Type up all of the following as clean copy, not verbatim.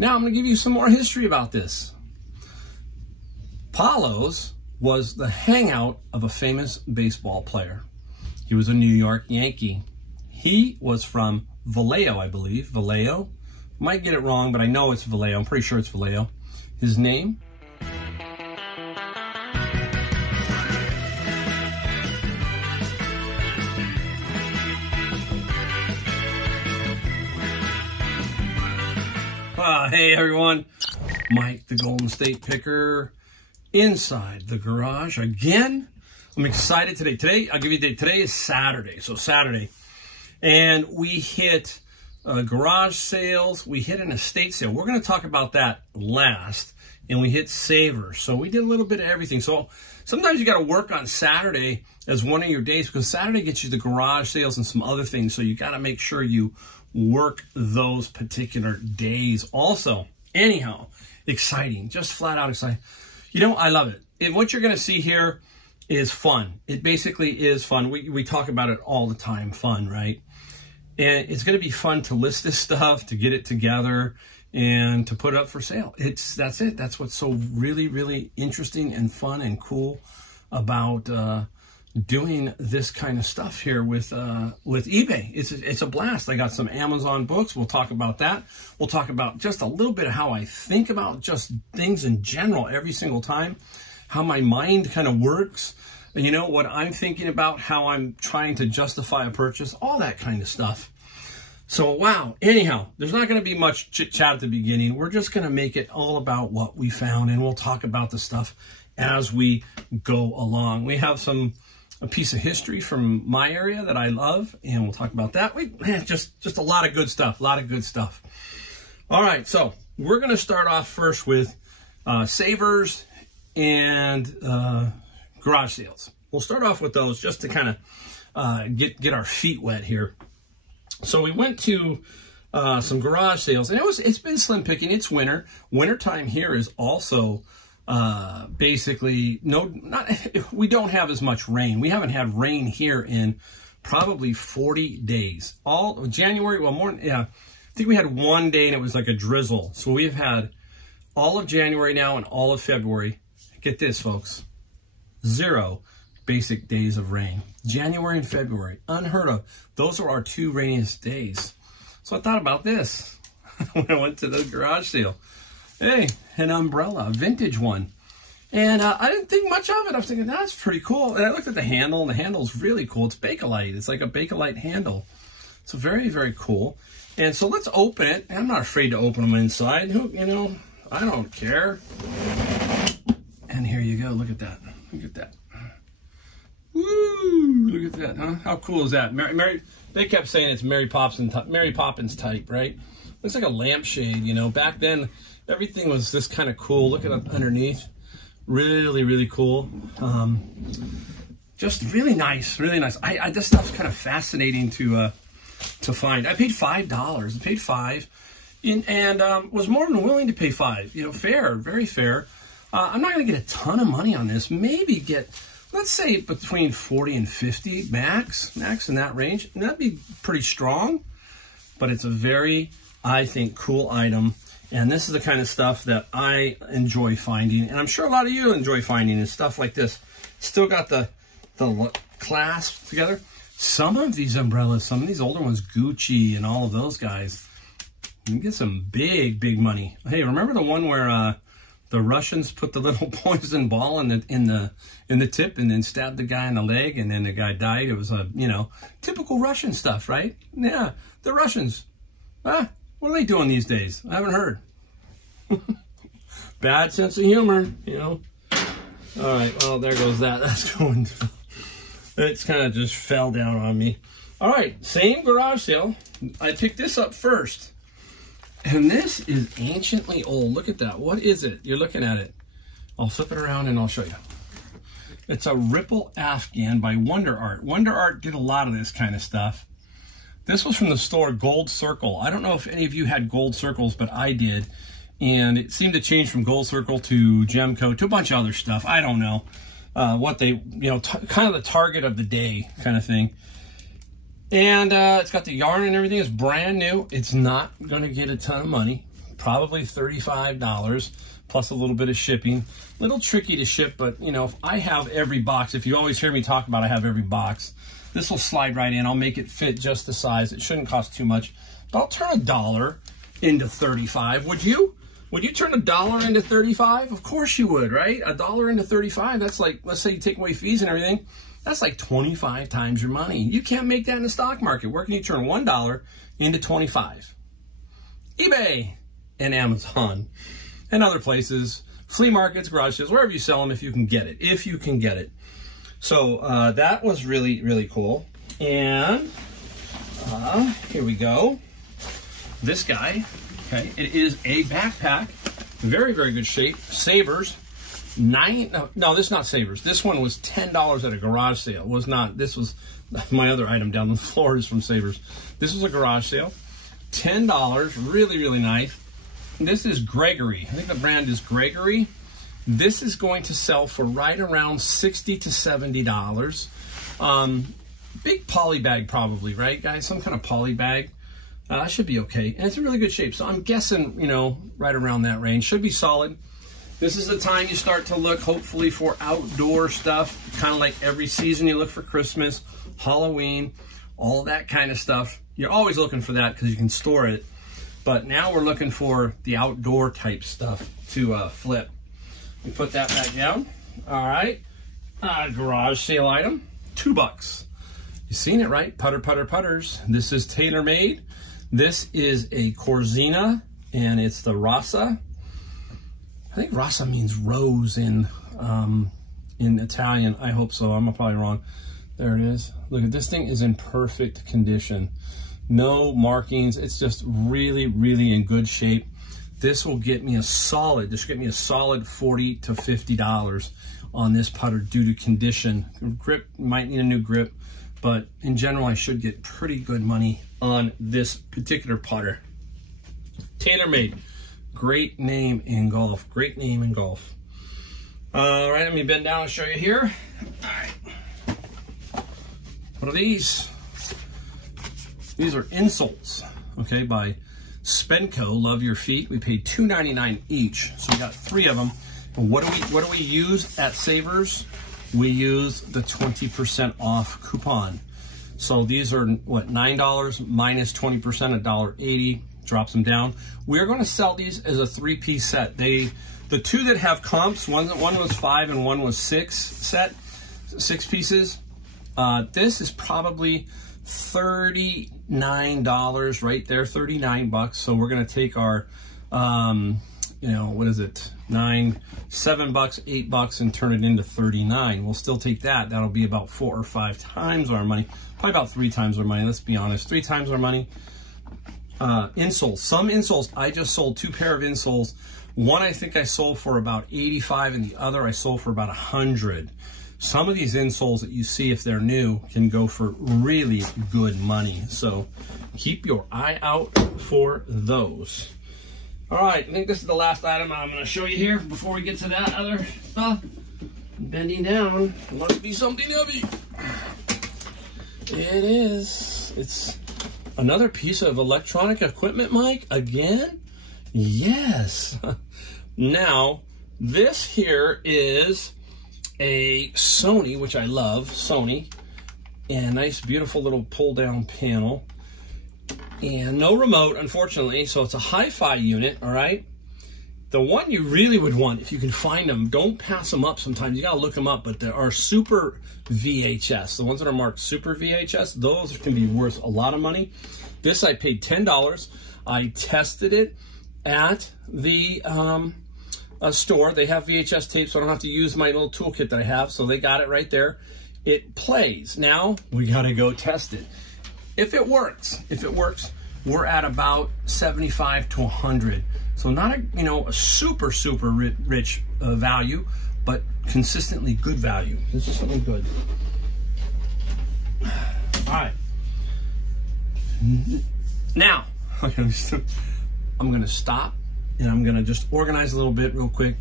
Now I'm going to give you some more history about this. Paulo's was the hangout of a famous baseball player. He was a New York Yankee. He was from Vallejo, I believe. Vallejo? Might get it wrong, but I know it's Vallejo. I'm pretty sure it's Vallejo. His name? Hey everyone, Mike the Golden State Picker inside the garage again. I'm excited today. Today, I'll give you a date. Today is Saturday, so Saturday. And we hit garage sales. We hit an estate sale. We're going to talk about that last. And we hit savers. So we did a little bit of everything. So sometimes you got to work on Saturday as one of your days because Saturday gets you the garage sales and some other things. So you got to make sure you work those particular days also. Anyhow, exciting, just flat out exciting. You know, I love it. What you're going to see here is fun. It basically is fun. We talk about it all the time, fun, right? And it's going to be fun to list this stuff, to get it together, and to put it up for sale. That's it. That's what's so really, really interesting and fun and cool about doing this kind of stuff here with eBay. It's a blast. I got some Amazon books. We'll talk about that. We'll talk about just a little bit of how I think about just things in general every single time, how my mind kind of works, you know, what I'm thinking about, how I'm trying to justify a purchase, all that kind of stuff. So, wow. Anyhow, there's not going to be much chit-chat at the beginning. We're just going to make it all about what we found, and we'll talk about the stuff as we go along. We have a piece of history from my area that I love, and we'll talk about that. Just a lot of good stuff, All right, so we're going to start off first with savers and garage sales. We'll start off with those just to kind of get our feet wet here. So we went to some garage sales, and it's been slim picking. It's winter. Wintertime here is also basically we don't have as much rain. We haven't had rain here in probably 40 days. All January, well, more, yeah, I think we had one day and it was like a drizzle. So we've had all of January now and all of February. Get this, folks, 0 basic days of rain. January and February, unheard of. Those are our 2 rainiest days. So I thought about this when I went to the garage sale. Hey, an umbrella, a vintage one. And I didn't think much of it. I was thinking, that's pretty cool. And I looked at the handle, and the handle's really cool. It's Bakelite. It's like a Bakelite handle. It's very, very cool. And so let's open it. And I'm not afraid to open them inside. You know, I don't care. And here you go. Look at that. Look at that. Woo! Look at that, huh? How cool is that? They kept saying it's Mary Poppins type, right? Looks like a lampshade, you know. Back then, everything was this kind of cool. Look at it underneath. Really, really cool. Just really nice, really nice. This stuff's kind of fascinating to find. I paid $5. I paid $5, and was more than willing to pay $5. You know, fair, very fair. I'm not going to get a ton of money on this. Maybe get, let's say, between 40 and 50 max in that range. And that'd be pretty strong. But it's a very, I think, cool item. And this is the kind of stuff that I enjoy finding. And I'm sure a lot of you enjoy finding is stuff like this. Still got the clasp together. Some of these umbrellas, some of these older ones, Gucci and all of those guys, you can get some big, big money. Hey, remember the one where the Russians put the little poison ball in the tip and then stabbed the guy in the leg and then the guy died? It was typical Russian stuff, right? Yeah, the Russians. What are they doing these days? I haven't heard. Bad sense of humor, you know. All right, well, there goes that. That's going. It's kind of just fell down on me. All right, same garage sale. I picked this up first. And this is anciently old. Look at that. What is it? You're looking at it. I'll flip it around and I'll show you. It's a Ripple Afghan by Wonder Art. Wonder Art did a lot of this kind of stuff. This was from the store Gold Circle. I don't know if any of you had Gold Circles, but I did. And it seemed to change from Gold Circle to Gemco to a bunch of other stuff. I don't know what they, kind of the target of the day kind of thing. And it's got the yarn and everything. It's brand new. It's not going to get a ton of money. probably $35 plus a little bit of shipping. A little tricky to ship, but you know, if I have every box, if you always hear me talk about I have every box, this will slide right in. I'll make it fit just the size. It shouldn't cost too much. But I'll turn $1 into 35. Would you? Would you turn $1 into 35? Of course you would, right? $1 into 35, that's like, let's say you take away fees and everything, that's like 25 times your money. You can't make that in the stock market. Where can you turn $1 into 25? eBay and Amazon and other places, flea markets, garage sales, wherever you sell them, if you can get it. If you can get it. So that was really, really cool. And here we go. This guy, okay, it is a backpack. Very, very good shape. Savers. No, this is not Savers. This one was $10 at a garage sale. It was not. This was my other item down the floor is from Savers. This was a garage sale. $10. Really, really nice. This is Gregory. I think the brand is Gregory. This is going to sell for right around $60 to $70. Big poly bag probably, right, guys? Some kind of poly bag. Should be okay. And it's in really good shape. So I'm guessing, you know, right around that range. Should be solid. This is the time you start to look, hopefully, for outdoor stuff. Kind of like every season you look for Christmas, Halloween, all that kind of stuff. You're always looking for that because you can store it. But now we're looking for the outdoor type stuff to flip. We put that back down. All right. Garage sale item, $2. You've seen it, right? Putter, putter, putters. This is tailor-made. This is a Corzina, and it's the Rasa. I think Rasa means rose in Italian. I hope so. I'm probably wrong. There it is. Look at this thing is in perfect condition. No markings. It's just really, really in good shape. This will get me a solid, this will get me a solid $40 to $50 on this putter due to condition. Grip, might need a new grip, but in general, I should get pretty good money on this particular putter. TaylorMade, great name in golf, great name in golf. All right, let me bend down and show you here. All right. What are these? These are insoles, okay, by Spenco, Love Your Feet. We paid $2.99 each, so we got 3 of them. And what do we use at Savers? We use the 20% off coupon. So these are what, $9 minus 20%, $1.80, drops them down. We're going to sell these as a 3-piece set. The 2 that have comps, one was 5 and one was 6 set, 6 pieces. This is probably $39 right there, $39. So we're going to take our, you know, what is it? $7, $8 and turn it into $39. We'll still take that. That'll be about 4 or 5 times our money. Probably about 3 times our money. Let's be honest. 3 times our money. Insoles. Some insoles. I just sold 2 pair of insoles. One I think I sold for about $85 and the other I sold for about $100. Some of these insoles that you see, if they're new, can go for really good money. So keep your eye out for those. All right, I think this is the last item I'm going to show you here before we get to that other stuff. Bending down. It must be something heavy. It is. It's another piece of electronic equipment, Mike. Again? Yes. Now, this here is a Sony, which I love, Sony, and nice, beautiful little pull-down panel, and no remote, unfortunately, so it's a hi-fi unit, all right? The one you really would want, if you can find them, don't pass them up sometimes, you gotta look them up, but there are Super VHS, the ones that are marked Super VHS, those can be worth a lot of money. This I paid $10. I tested it at the store. They have VHS tapes, so I don't have to use my little toolkit that I have, so they got it right there. It plays. Now, we gotta go test it. If it works, we're at about 75 to 100. So not a, you know, a super, super rich value, but consistently good value. Consistently good. All right. Now, I'm gonna stop and I'm gonna just organize a little bit real quick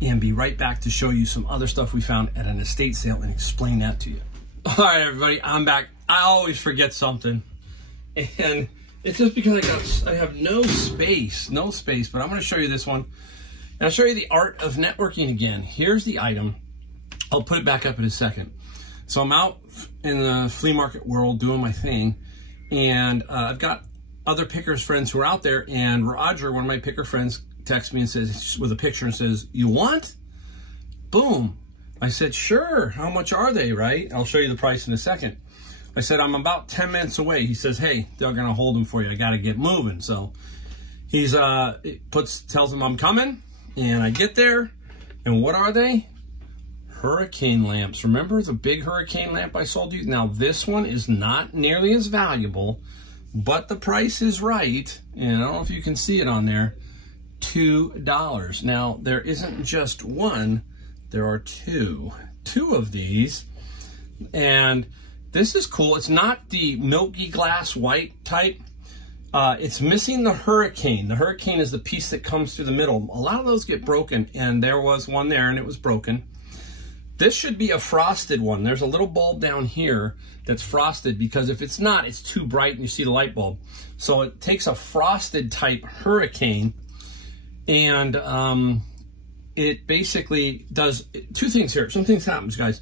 and be right back to show you some other stuff we found at an estate sale and explain that to you. All right, everybody, I'm back. I always forget something. And It's just because I have no space, but I'm going to show you this one. And I'll show you the art of networking again. Here's the item. I'll put it back up in a second. So I'm out in the flea market world doing my thing, and I've got other pickers friends who are out there, and Roger, one of my picker friends, texts me and says, with a picture, and says, "You want?" Boom. I said, "Sure. How much are they?" Right? I'll show you the price in a second. I said, "I'm about 10 minutes away." He says, "Hey, they're gonna hold them for you. I gotta get moving." So he's tells him I'm coming, and I get there, and what are they? Hurricane lamps. Remember the big hurricane lamp I sold you? Now this one is not nearly as valuable, but the price is right, and I don't know if you can see it on there. $2. Now there isn't just one, there are two of these, and this is cool. It's not the milky glass white type. It's missing the hurricane. The hurricane is the piece that comes through the middle. A lot of those get broken, and there was one there and it was broken. This should be a frosted one. There's a little bulb down here that's frosted, because if it's not, it's too bright and you see the light bulb. So it takes a frosted type hurricane, and it basically does two things here. Some things happens, guys.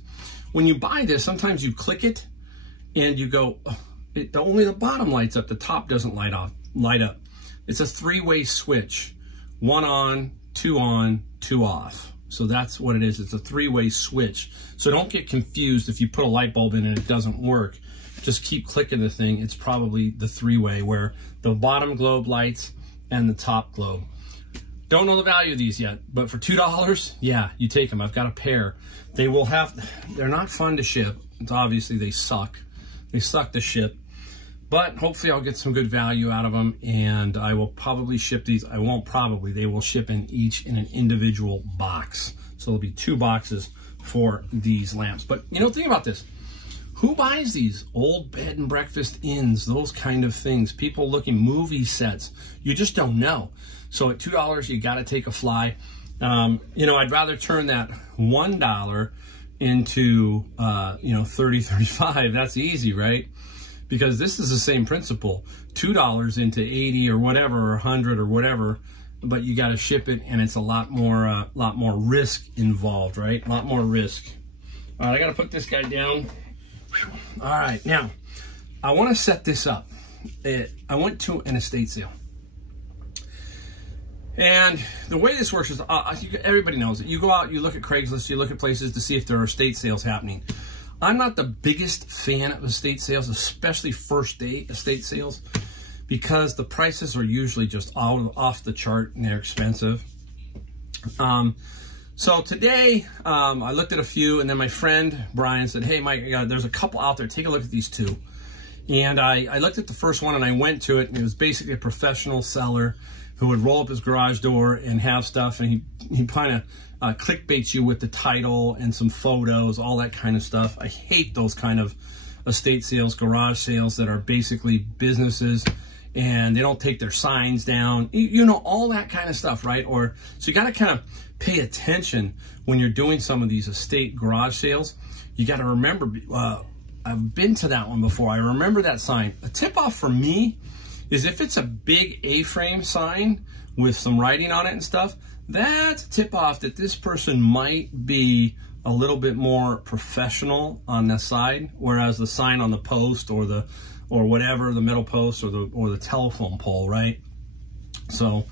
When you buy this, sometimes you click it and you go, only the bottom lights up, the top doesn't light up. It's a three-way switch. One on, two off. So that's what it is. It's a three-way switch. So don't get confused if you put a light bulb in and it doesn't work. Just keep clicking the thing. It's probably the three-way where the bottom globe lights and the top globe. Don't know the value of these yet, but for $2, yeah, you take them. I've got a pair. They're not fun to ship. It's obviously they suck. They suck to ship. But hopefully I'll get some good value out of them, and I will probably ship these. I won't probably. They will ship in an individual box. So there'll be 2 boxes for these lamps. But, you know, think about this. Who buys these? Old bed and breakfast inns, those kind of things. People looking, movie sets. You just don't know. So at $2, you got to take a fly. You know, I'd rather turn that $1 into, you know, 30, 35. That's easy, right? Because this is the same principle, $2 into 80 or whatever, or 100 or whatever, but you got to ship it, and it's a lot more risk involved, right? A lot more risk. All right, I got to put this guy down. All right, now I want to set this up. I went to an estate sale, and the way this works is everybody knows it. You go out, you look at Craigslist, you look at places to see if there are estate sales happening. I'm not the biggest fan of estate sales, especially first day estate sales, because the prices are usually just off the chart and they're expensive. So today, I looked at a few, and then my friend Brian said, "Hey, Mike, there's a couple out there. Take a look at these 2. And I looked at the first one, and I went to it, and it was basically a professional seller who would roll up his garage door and have stuff, and he kind of clickbaits you with the title and some photos, all that kind of stuff. I hate those kind of estate sales, garage sales that are basically businesses, and they don't take their signs down. You know, all that kind of stuff, right? So you got to kind of pay attention when you're doing some of these estate garage sales. You got to remember, I've been to that one before. I remember that sign. A tip-off for me is if it's a big A-frame sign with some writing on it and stuff, that's a tip-off that this person might be a little bit more professional on the side, whereas the sign on the post or whatever, the metal post or the telephone pole, right? So,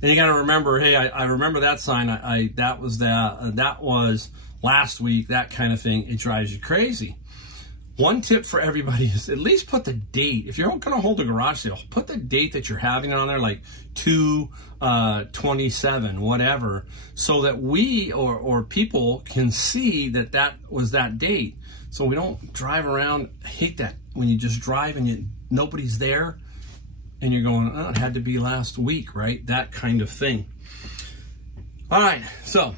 and you got to remember, hey, I remember that sign. That was last week, that kind of thing. It drives you crazy. One tip for everybody is at least put the date. If you're going to hold a garage sale, put the date that you're having it on there, like 2/27, whatever, so that we or people can see that was that date. So we don't drive around. I hate that when you just drive and nobody's there and you're going, oh, it had to be last week, right? That kind of thing. All right, so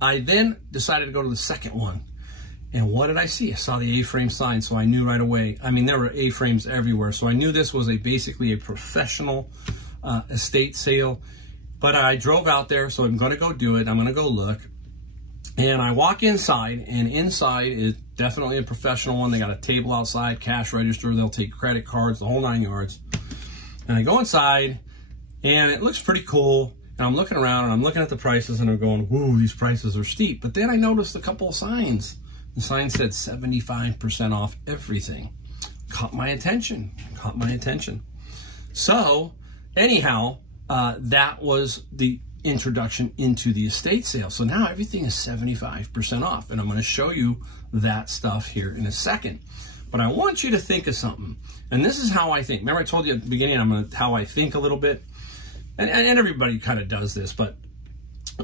I then decided to go to the second one. And what did I see? I saw the A-frame sign, so I knew right away. I mean, there were A-frames everywhere, so I knew this was basically a professional estate sale. But I drove out there, so I'm going to go do it. I'm going to go look. And I walk inside, and inside is definitely a professional one. They got a table outside, cash register. They'll take credit cards, the whole 9 yards. And I go inside, and it looks pretty cool. And I'm looking around, and I'm looking at the prices, and I'm going, whoa, these prices are steep. But then I noticed a couple of signs. The sign said 75% off everything. Caught my attention. So, anyhow, that was the introduction into the estate sale. So now everything is 75% off. And I'm going to show you that stuff here in a second. But I want you to think of something. And this is how I think. Remember I told you at the beginning how I think a little bit? And everybody kind of does this. But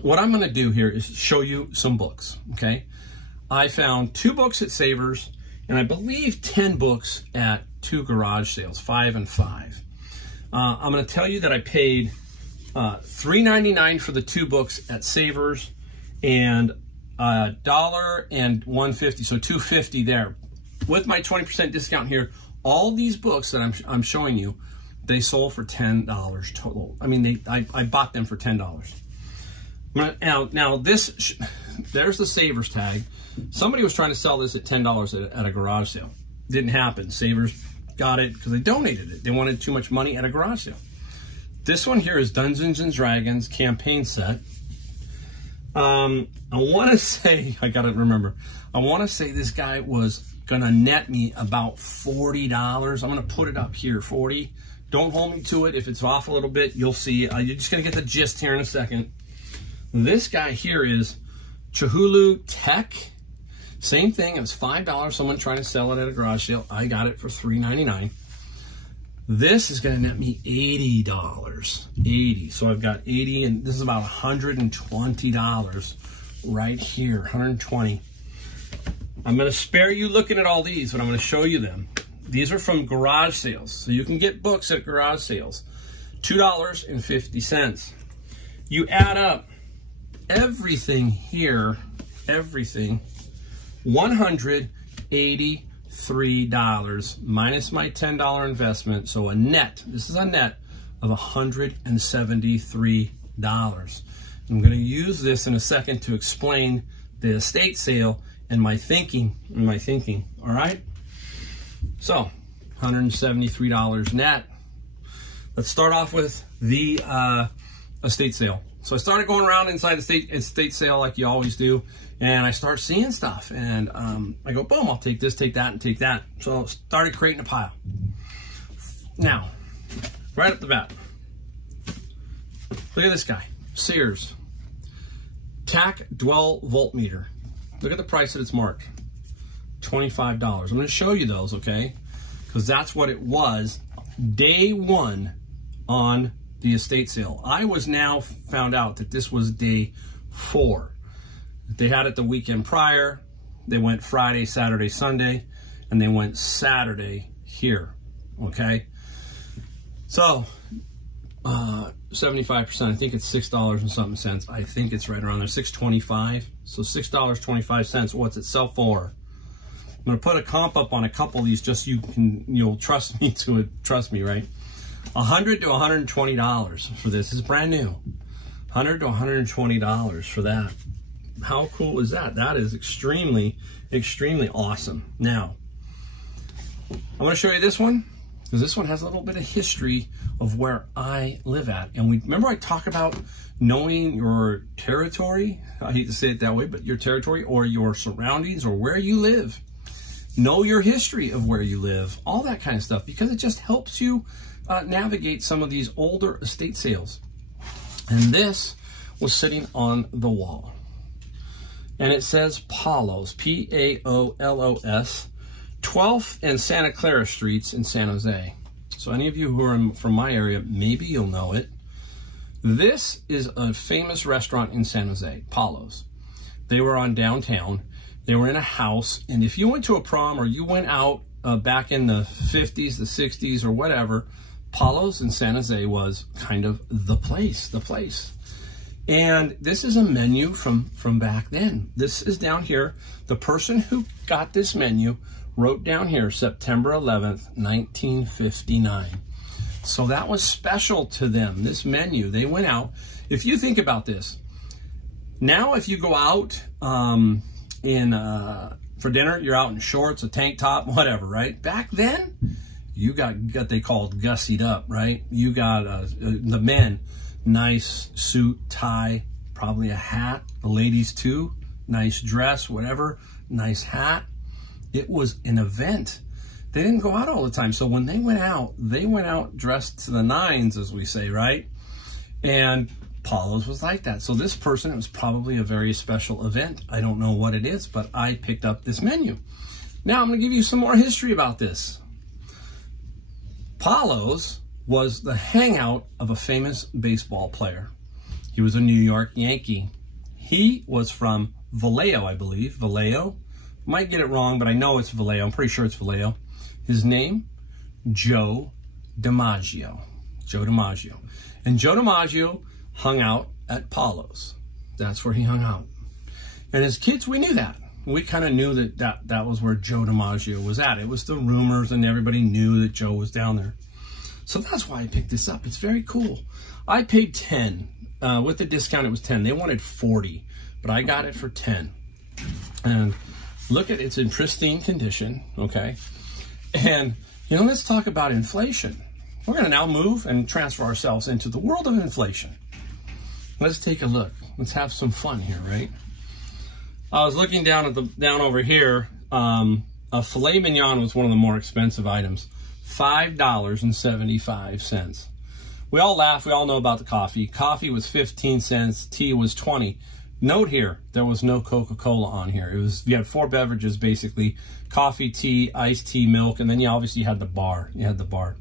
what I'm going to do here is show you some books, okay? I found 2 books at Savers, and I believe 10 books at 2 garage sales, 5 and 5. I'm going to tell you that I paid $3.99 for the 2 books at Savers, and $1 and $1.50, so $2.50 there. With my 20% discount here, all these books that I'm showing you, they sold for $10 total. I mean, I bought them for $10. Now this, there's the Savers tag. Somebody was trying to sell this at $10 at a garage sale. Didn't happen. Savers got it because they donated it. They wanted too much money at a garage sale. This one here is Dungeons and Dragons campaign set. I want to say, I got to remember, I want to say this guy was going to net me about $40. I'm going to put it up here, 40. Don't hold me to it. If it's off a little bit, you'll see. You're just going to get the gist here in a second. This guy here is Chihulu Tech. Same thing. It was $5. Someone trying to sell it at a garage sale. I got it for $3.99. This is going to net me $80. $80. So I've got 80, and this is about $120 right here. $120. I'm going to spare you looking at all these, but I'm going to show you them. These are from garage sales. So you can get books at garage sales. $2.50. You add up everything here, everything, $183 minus my $10 investment. So a net, this is a net of $173. I'm going to use this in a second to explain the estate sale and my thinking, all right? So, $173 net. Let's start off with the estate sale. So I started going around inside the estate sale like you always do, and I start seeing stuff, and I go, boom, I'll take this, take that, and take that. So I started creating a pile. Now, right up the bat, look at this guy, Sears. TAC Dwell Voltmeter. Look at the price that it's marked, $25. I'm going to show you those, okay? Because that's what it was day one on the estate sale. I was now found out that this was day 4. They had it the weekend prior. They went Friday, Saturday, Sunday, and they went Saturday here, okay? So, 75%, I think it's $6 and something cents. I think it's right around there, $6.25. So $6.25, what's it sell for? I'm gonna put a comp up on a couple of these just so you'll trust me to it, trust me, right? $100 to $120 for this. It's brand new. $100 to $120 for that. How cool is that? That is extremely, extremely awesome. Now, I'm gonna show you this one, because this one has a little bit of history of where I live at. And remember I talk about knowing your territory? I hate to say it that way, but your territory or your surroundings or where you live. Know your history of where you live, all that kind of stuff, because it just helps you navigate some of these older estate sales. And this was sitting on the wall. And it says Palos, P-A-O-L-O-S, 12th and Santa Clara Streets in San Jose. So any of you who are from my area, maybe you'll know it. This is a famous restaurant in San Jose, Palos. They were on downtown. They were in a house. And if you went to a prom or you went out back in the 50s, the 60s, or whatever, Palos in San Jose was kind of the place, And this is a menu from back then. This is down here. The person who got this menu wrote down here, September 11th, 1959. So that was special to them, this menu. They went out. If you think about this, now if you go out for dinner, you're out in shorts, a tank top, whatever, right? Back then, you got what they called gussied up, right? You got the men, nice suit, tie, probably a hat. The ladies too, nice dress, whatever, nice hat. It was an event. They didn't go out all the time. So when they went out dressed to the nines, as we say, right? And Paulo's was like that. So this person, it was probably a very special event. I don't know what it is, but I picked up this menu. Now I'm going to give you some more history about this. Paulo's was the hangout of a famous baseball player. He was a New York Yankee. He was from Vallejo, I believe. Vallejo. Might get it wrong, but I know it's Vallejo. I'm pretty sure it's Vallejo. His name, Joe Dimaggio. Joe Dimaggio. And Joe Dimaggio hung out at Paulo's. That's where he hung out. And as kids, we knew that. We kind of knew that was where Joe Dimaggio was at. It was the rumors, and everybody knew that Joe was down there. So that's why I picked this up. It's very cool. I paid 10. With the discount, it was 10. They wanted 40, but I got it for 10. And look at it. It's in pristine condition, okay? And, you know, let's talk about inflation. We're going to now move and transfer ourselves into the world of inflation. Let's take a look. Let's have some fun here, right? I was looking down at down over here. A filet mignon was one of the more expensive items. $5.75. We all laugh. We all know about the coffee. Coffee was 15 cents. Tea was 20. Note here, there was no Coca-Cola on here. You had 4 beverages basically: coffee, tea, iced tea, milk, and then you obviously had the bar. You had the bar.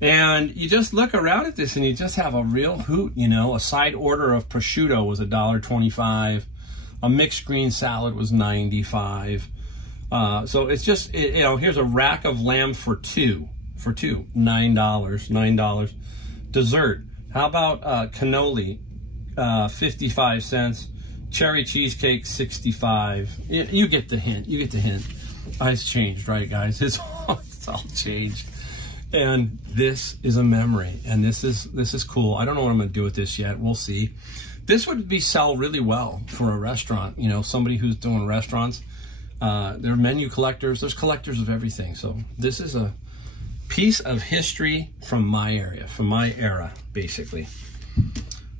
And you just look around at this and you just have a real hoot, you know. A side order of prosciutto was $1.25. A mixed green salad was $95. So it's just, you know, here's a rack of lamb for two, $9. Dessert, how about cannoli, 55 cents. Cherry cheesecake, 65. You get the hint. You get the hint. It's changed, right, guys? It's all changed. And this is a memory, and this is cool. I don't know what I'm going to do with this yet. We'll see. This would sell really well for a restaurant. You know, somebody who's doing restaurants. They're menu collectors. There's collectors of everything. So this is a piece of history from my area, from my era, basically.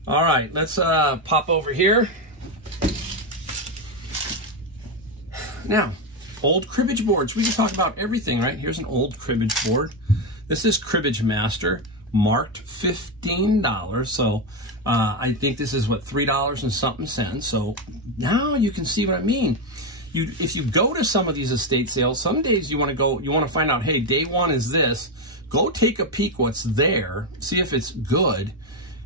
All right, let's pop over here. Now, old cribbage boards. We can talk about everything, right? Here's an old cribbage board. This is Cribbage Master, marked $15. So I think this is what, $3 and something cents. So now you can see what I mean. If you go to some of these estate sales, some days you want to find out, hey, day one is this. Go take a peek what's there, see if it's good.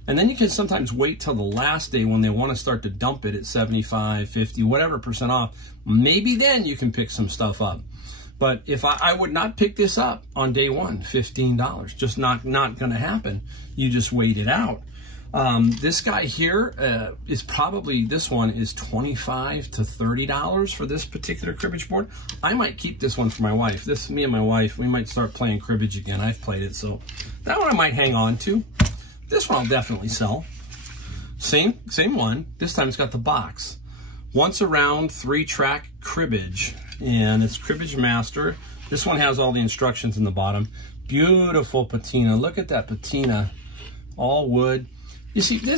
And then you can sometimes wait till the last day when they want to start to dump it at 75, 50, whatever % off. Maybe then you can pick some stuff up. But if I would not pick this up on day one, $15, just not going to happen. You just wait it out. This guy here is probably, this one is $25 to $30 for this particular cribbage board. I might keep this one for my wife. Me and my wife, we might start playing cribbage again. I've played it, so that one I might hang on to. This one I'll definitely sell. Same one. This time it's got the box. Once around 3-track cribbage, and it's Cribbage Master. This one has all the instructions in the bottom. Beautiful patina. Look at that patina. All wood. You see, they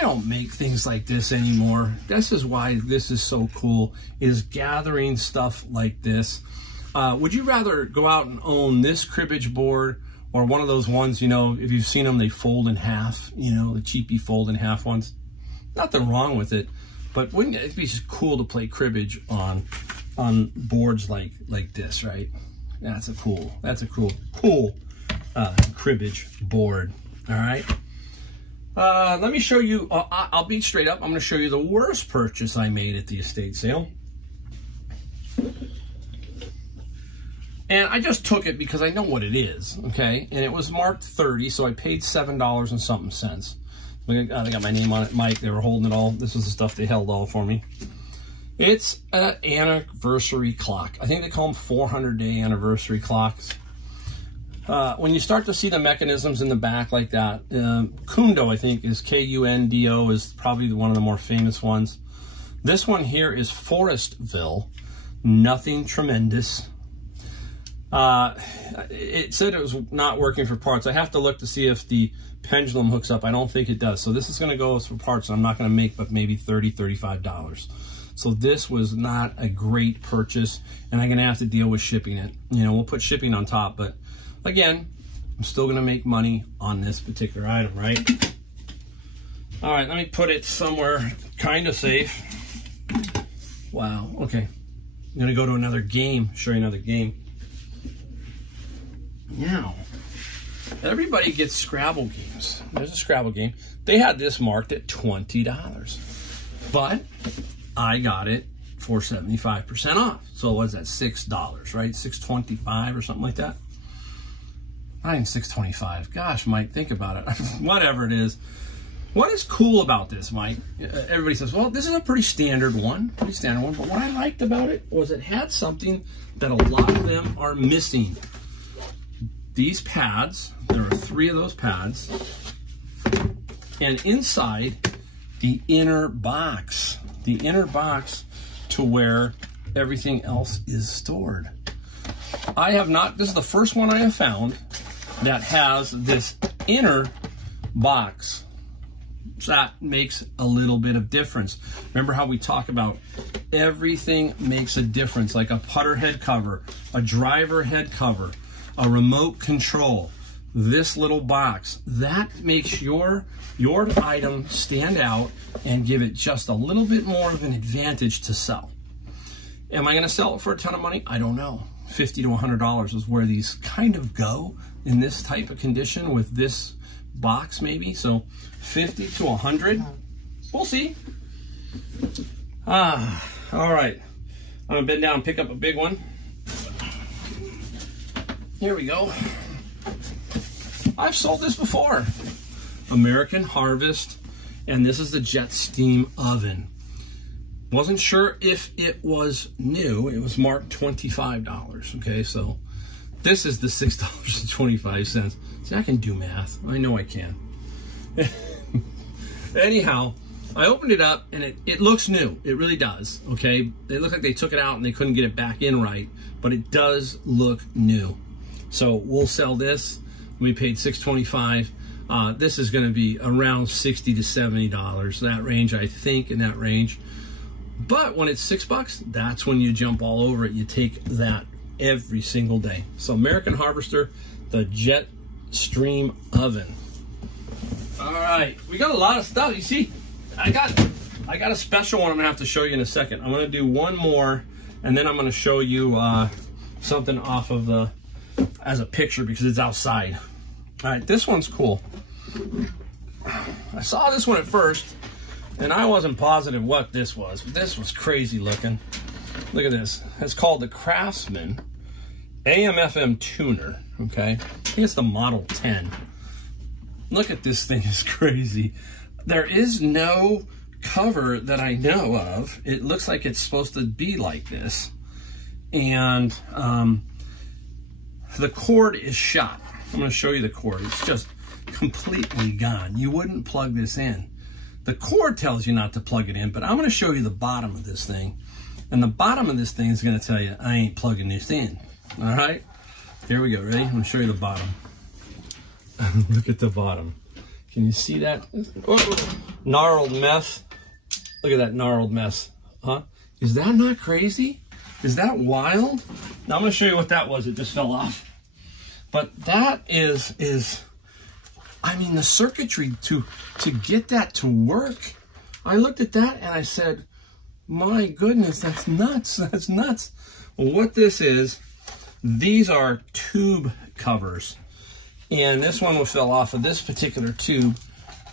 don't make things like this anymore. This is why this is so cool, is gathering stuff like this. Would you rather go out and own this cribbage board or one of those ones, you know, if you've seen them, they fold in half, you know, the cheapy fold in half ones? Nothing wrong with it, but wouldn't it be just cool to play cribbage on boards like this, right? That's a cool cribbage board. All right. Let me show you, I'll be straight up. I'm going to show you the worst purchase I made at the estate sale. And I just took it because I know what it is, okay? And it was marked 30, so I paid $7 and something cents. They got my name on it, Mike. They were holding it all. This was the stuff they held all for me. It's an anniversary clock. I think they call them 400-day anniversary clocks. When you start to see the mechanisms in the back like that, Kundo, I think, is K-U-N-D-O, is probably one of the more famous ones. This one here is Forestville. Nothing tremendous. It said it was not working for parts. I have to look to see if the pendulum hooks up. I don't think it does. So this is going to go for parts, and I'm not going to make but maybe $30, $35. So this was not a great purchase, and I'm going to have to deal with shipping it. You know, we'll put shipping on top, but again, I'm still going to make money on this particular item, right? All right, let me put it somewhere kind of safe. Wow, okay. I'm going to go to another game, show you another game. Now, everybody gets Scrabble games. There's a Scrabble game. They had this marked at $20, but I got it for 75% off. So what is that, $6, right? $6.25 or something like that. Not even $6.25. Gosh, Mike, think about it. Whatever it is. What is cool about this, Mike? Everybody says, well, this is a pretty standard one. But what I liked about it was it had something that a lot of them are missing. These pads, there are 3 of those pads, and inside the inner box to where everything else is stored. I have not, this is the first one I have found that has this inner box. That makes a little bit of difference. Remember how we talk about everything makes a difference, like a putter head cover, a driver head cover, a remote control, this little box, that makes your item stand out and give it just a little bit more of an advantage to sell. Am I going to sell it for a ton of money? I don't know. $50 to $100 is where these kind of go in this type of condition with this box maybe. So 50 to 100, we'll see. All right. I'm going to bend down and pick up a big one. Here we go. I've sold this before. American Harvest, and this is the jet steam oven. Wasn't sure if it was new. It was marked $25. Okay, so this is the $6.25. See, I can do math. I know I can. Anyhow, I opened it up, and it looks new. It really does, okay? It looked like they took it out and they couldn't get it back in right, but it does look new. So we'll sell this. We paid $6.25. This is going to be around $60 to $70. That range, I think, in that range. But when it's $6, that's when you jump all over it. You take that every single day. So American Harvester, the jet stream oven. All right, we got a lot of stuff. You see, I got a special one I'm gonna have to show you in a second. I'm gonna do one more, and then I'm gonna show you something off of the as a picture because it's outside. All right, this one's cool. I saw this one at first, and I wasn't positive what this was, but this was crazy looking. Look at this. It's called the Craftsman AM/FM tuner. Okay, I think it's the Model 10. Look at this thing, it's crazy. There is no cover that I know of. It looks like it's supposed to be like this. And the cord is shot. I'm gonna show you the cord. It's just completely gone. You wouldn't plug this in. The cord tells you not to plug it in, but I'm gonna show you the bottom of this thing. And the bottom of this thing is gonna tell you, I ain't plugging this in. All right, here we go, ready? I'm gonna show you the bottom. Look at the bottom. Can you see that? Oh, gnarled mess. Look at that gnarled mess. Huh? Is that not crazy? Is that wild? Now I'm gonna show you what that was. It just fell off. But that is I mean, the circuitry to get that to work. I looked at that and I said, my goodness, that's nuts. That's nuts. Well, what this is, these are tube covers. And this one fell off of this particular tube.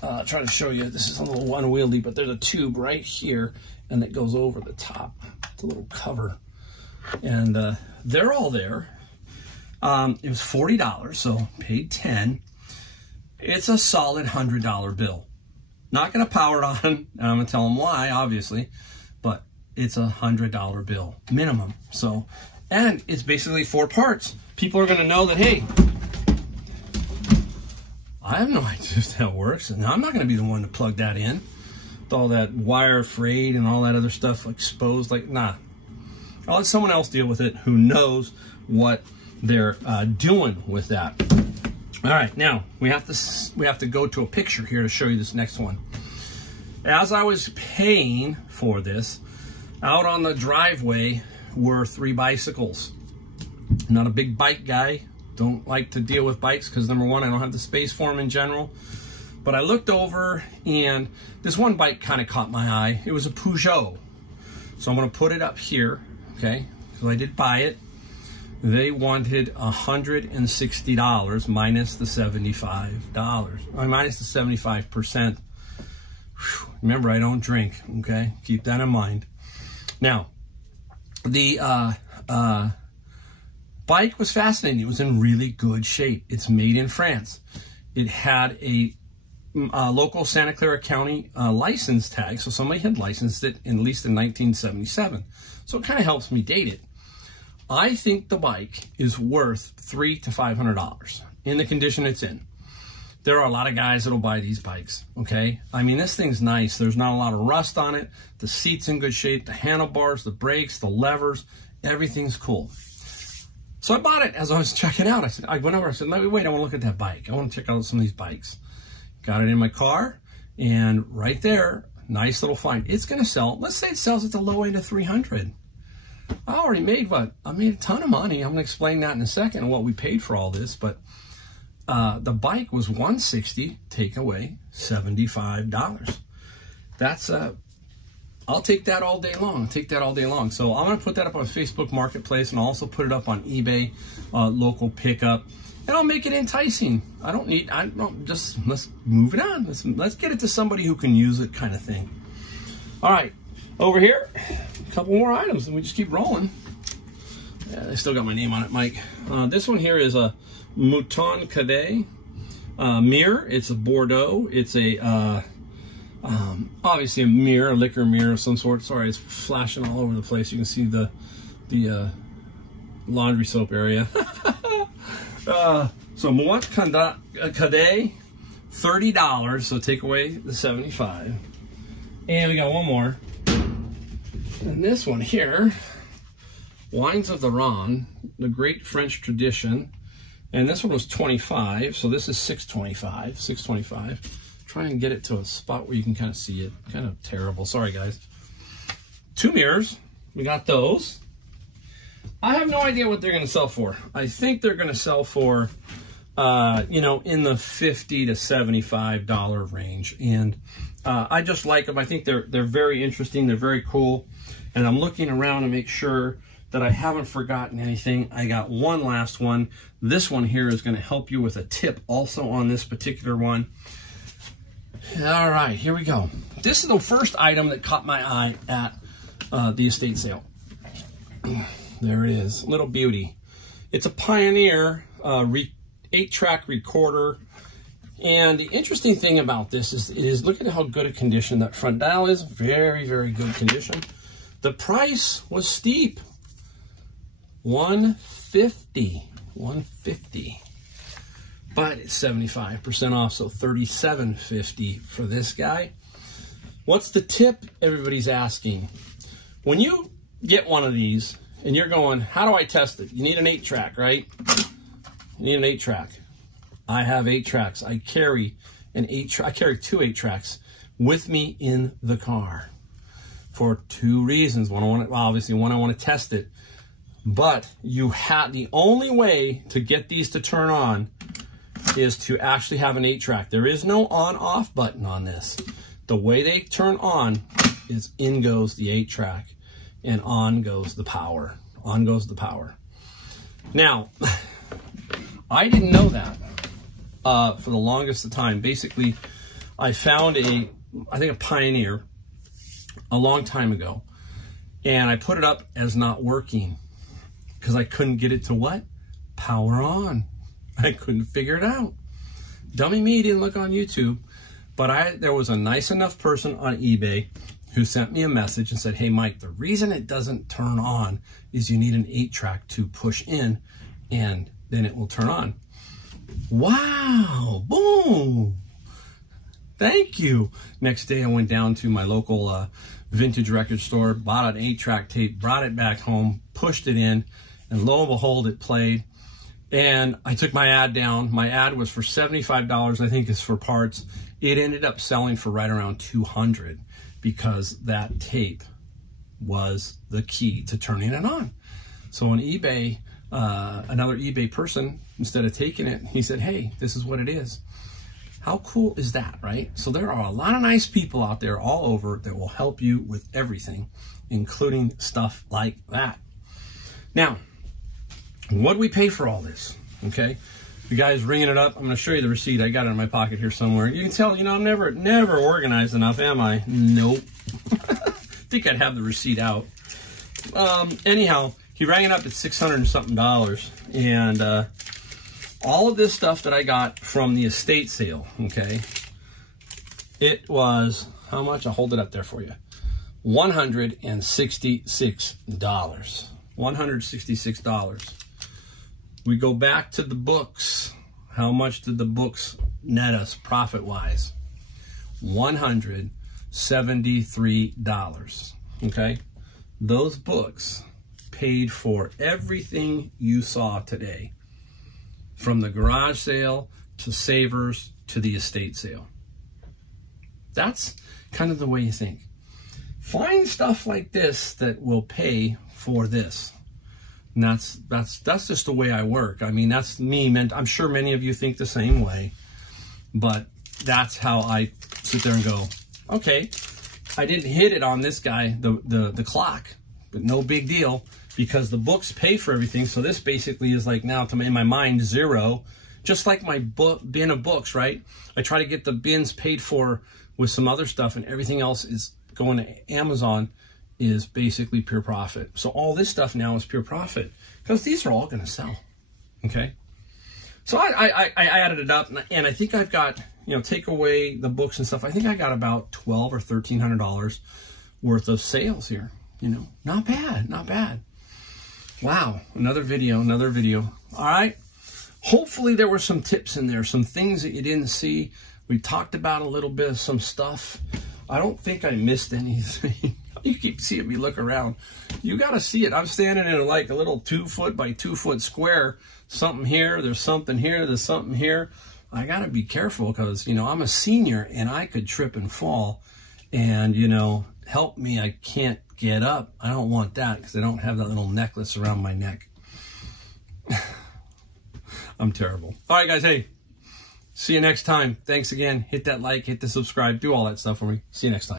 I'll try to show you. This is a little unwieldy, but there's a tube right here, and it goes over the top. It's a little cover. And they're all there. It was $40, so paid $10. It's a solid $100 bill. Not going to power it on, and I'm going to tell them why, obviously, but it's a $100 bill minimum. So, and it's basically 4 parts. People are going to know that, hey, I have no idea if that works, and I'm not going to be the one to plug that in with all that wire frayed and all that other stuff exposed. Like, nah. I'll let someone else deal with it who knows what they're doing with that. All right, now we have to go to a picture here to show you this next one. As I was paying for this, out on the driveway were 3 bicycles. Not a big bike guy. Don't like to deal with bikes because, number one, I don't have the space for them in general. But I looked over and this one bike kind of caught my eye. It was a Peugeot. So I'm going to put it up here, okay? So I did buy it. They wanted $160 minus the $75. Minus the 75%. Whew. Remember, I don't drink, okay? Keep that in mind. Now, the bike was fascinating. It was in really good shape. It's made in France. It had a local Santa Clara County license tag, so somebody had licensed it at least in 1977. So it kind of helps me date it. I think the bike is worth $300 to $500 in the condition it's in. There are a lot of guys that'll buy these bikes, okay? I mean, this thing's nice. There's not a lot of rust on it. The seat's in good shape. The handlebars, the brakes, the levers, everything's cool. So I bought it as I was checking out. I went over, I said, wait, I want to look at that bike. I want to check out some of these bikes. Got it in my car, and right there, nice little find. It's going to sell, let's say it sells at the low end of 300. I already made what? I made a ton of money. I'm going to explain that in a second and what we paid for all this, but the bike was $160, take away $75. That's I'll take that all day long. Take that all day long. So I'm going to put that up on Facebook Marketplace, and I'll also put it up on eBay, local pickup, and I'll make it enticing. Just let's move it on. Let's get it to somebody who can use it, kind of thing. All right, over here, a couple more items, and we just keep rolling. Yeah, they still got my name on it, Mike. This one here is a Mouton Cadet mirror. It's a Bordeaux. It's a obviously a mirror, a liquor mirror of some sort. Sorry, it's flashing all over the place. You can see the laundry soap area. So Mouton Cadet, $30. So take away the $75. And we got one more. And this one here, Wines of the Rhone, the great French tradition. And this one was $25. So this is $6.25. Try and get it to a spot where you can kind of see it. Kind of terrible. Sorry, guys. 2 mirrors. We got those. I have no idea what they're going to sell for. I think they're going to sell for, you know, in the $50 to $75 range. And I just like them. I think they're very interesting. They're very cool. And I'm looking around to make sure that I haven't forgotten anything. I got one last one. This one here is going to help you with a tip also on this particular one. All right, here we go. This is the first item that caught my eye at the estate sale. There it is, little beauty. It's a Pioneer 8-track recorder. And the interesting thing about this is look at how good a condition that front dial is. Very, very good condition. The price was steep. $150. But it's 75% off, so $37.50 for this guy. What's the tip everybody's asking? When you get one of these and you're going, how do I test it? You need an 8-track, right? You need an 8-track. I have 8 tracks. I carry an 8-track. I carry 2 8-tracks with me in the car for 2 reasons. One, obviously, I want to test it. But the only way to get these to turn on is to actually have an 8-track. There is no on-off button on this. The way they turn on is in goes the 8-track and on goes the power. On goes the power. Now, I didn't know that for the longest of time. Basically, I found I think a Pioneer a long time ago, and I put it up as not working because I couldn't get it to what? Power on. I couldn't figure it out. Dummy me didn't look on YouTube, but there was a nice enough person on eBay who sent me a message and said, hey, Mike, the reason it doesn't turn on is you need an 8-track to push in, and then it will turn on. Wow, boom. Thank you. Next day, I went down to my local vintage record store, bought an 8-track tape, brought it back home, pushed it in, and lo and behold, it played. And I took my ad down. My ad was for $75, I think is for parts. It ended up selling for right around $200 because that tape was the key to turning it on. So on eBay, another eBay person, instead of taking it, he said, hey, this is what it is. How cool is that, right? So there are a lot of nice people out there all over that will help you with everything, including stuff like that. Now, what do we pay for all this? Okay, the guy's ringing it up. I'm going to show you the receipt. I got it in my pocket here somewhere. You can tell, you know, I'm never organized enough, am I? Nope. I think I'd have the receipt out. Anyhow, he rang it up at $600 and something, and all of this stuff that I got from the estate sale, okay, it was, how much? I'll hold it up there for you. $166. $166. We go back to the books. How much did the books net us profit-wise? $173. Okay? Those books paid for everything you saw today, from the garage sale to Savers to the estate sale. That's kind of the way you think. Find stuff like this that will pay for this. And that's just the way I work. I mean, that's me. I'm sure many of you think the same way, but that's how I sit there and go, okay, I didn't hit it on this guy, the clock, but no big deal, because the books pay for everything. So this basically is like now, in my mind, zero. Just like my bin of books, right? I try to get the bins paid for with some other stuff, and everything else is going to Amazon, is basically pure profit. So all this stuff now is pure profit because these are all going to sell. Okay. So I added it up, and I think I've got, you know, take away the books and stuff, I think I got about $1,200 or $1,300 worth of sales here. You know, not bad, not bad. Wow. Another video. All right. Hopefully there were some tips in there, some things that you didn't see. We talked about a little bit of some stuff. I don't think I missed anything. You keep seeing me look around. You got to see it. I'm standing in like a little 2-foot by 2-foot square. Something here, there's something here, there's something here. I got to be careful because, you know, I'm a senior and I could trip and fall. And, you know, help me, I can't get up. I don't want that because I don't have that little necklace around my neck. I'm terrible. All right, guys, hey, see you next time. Thanks again. Hit that like, hit the subscribe, do all that stuff for me. See you next time.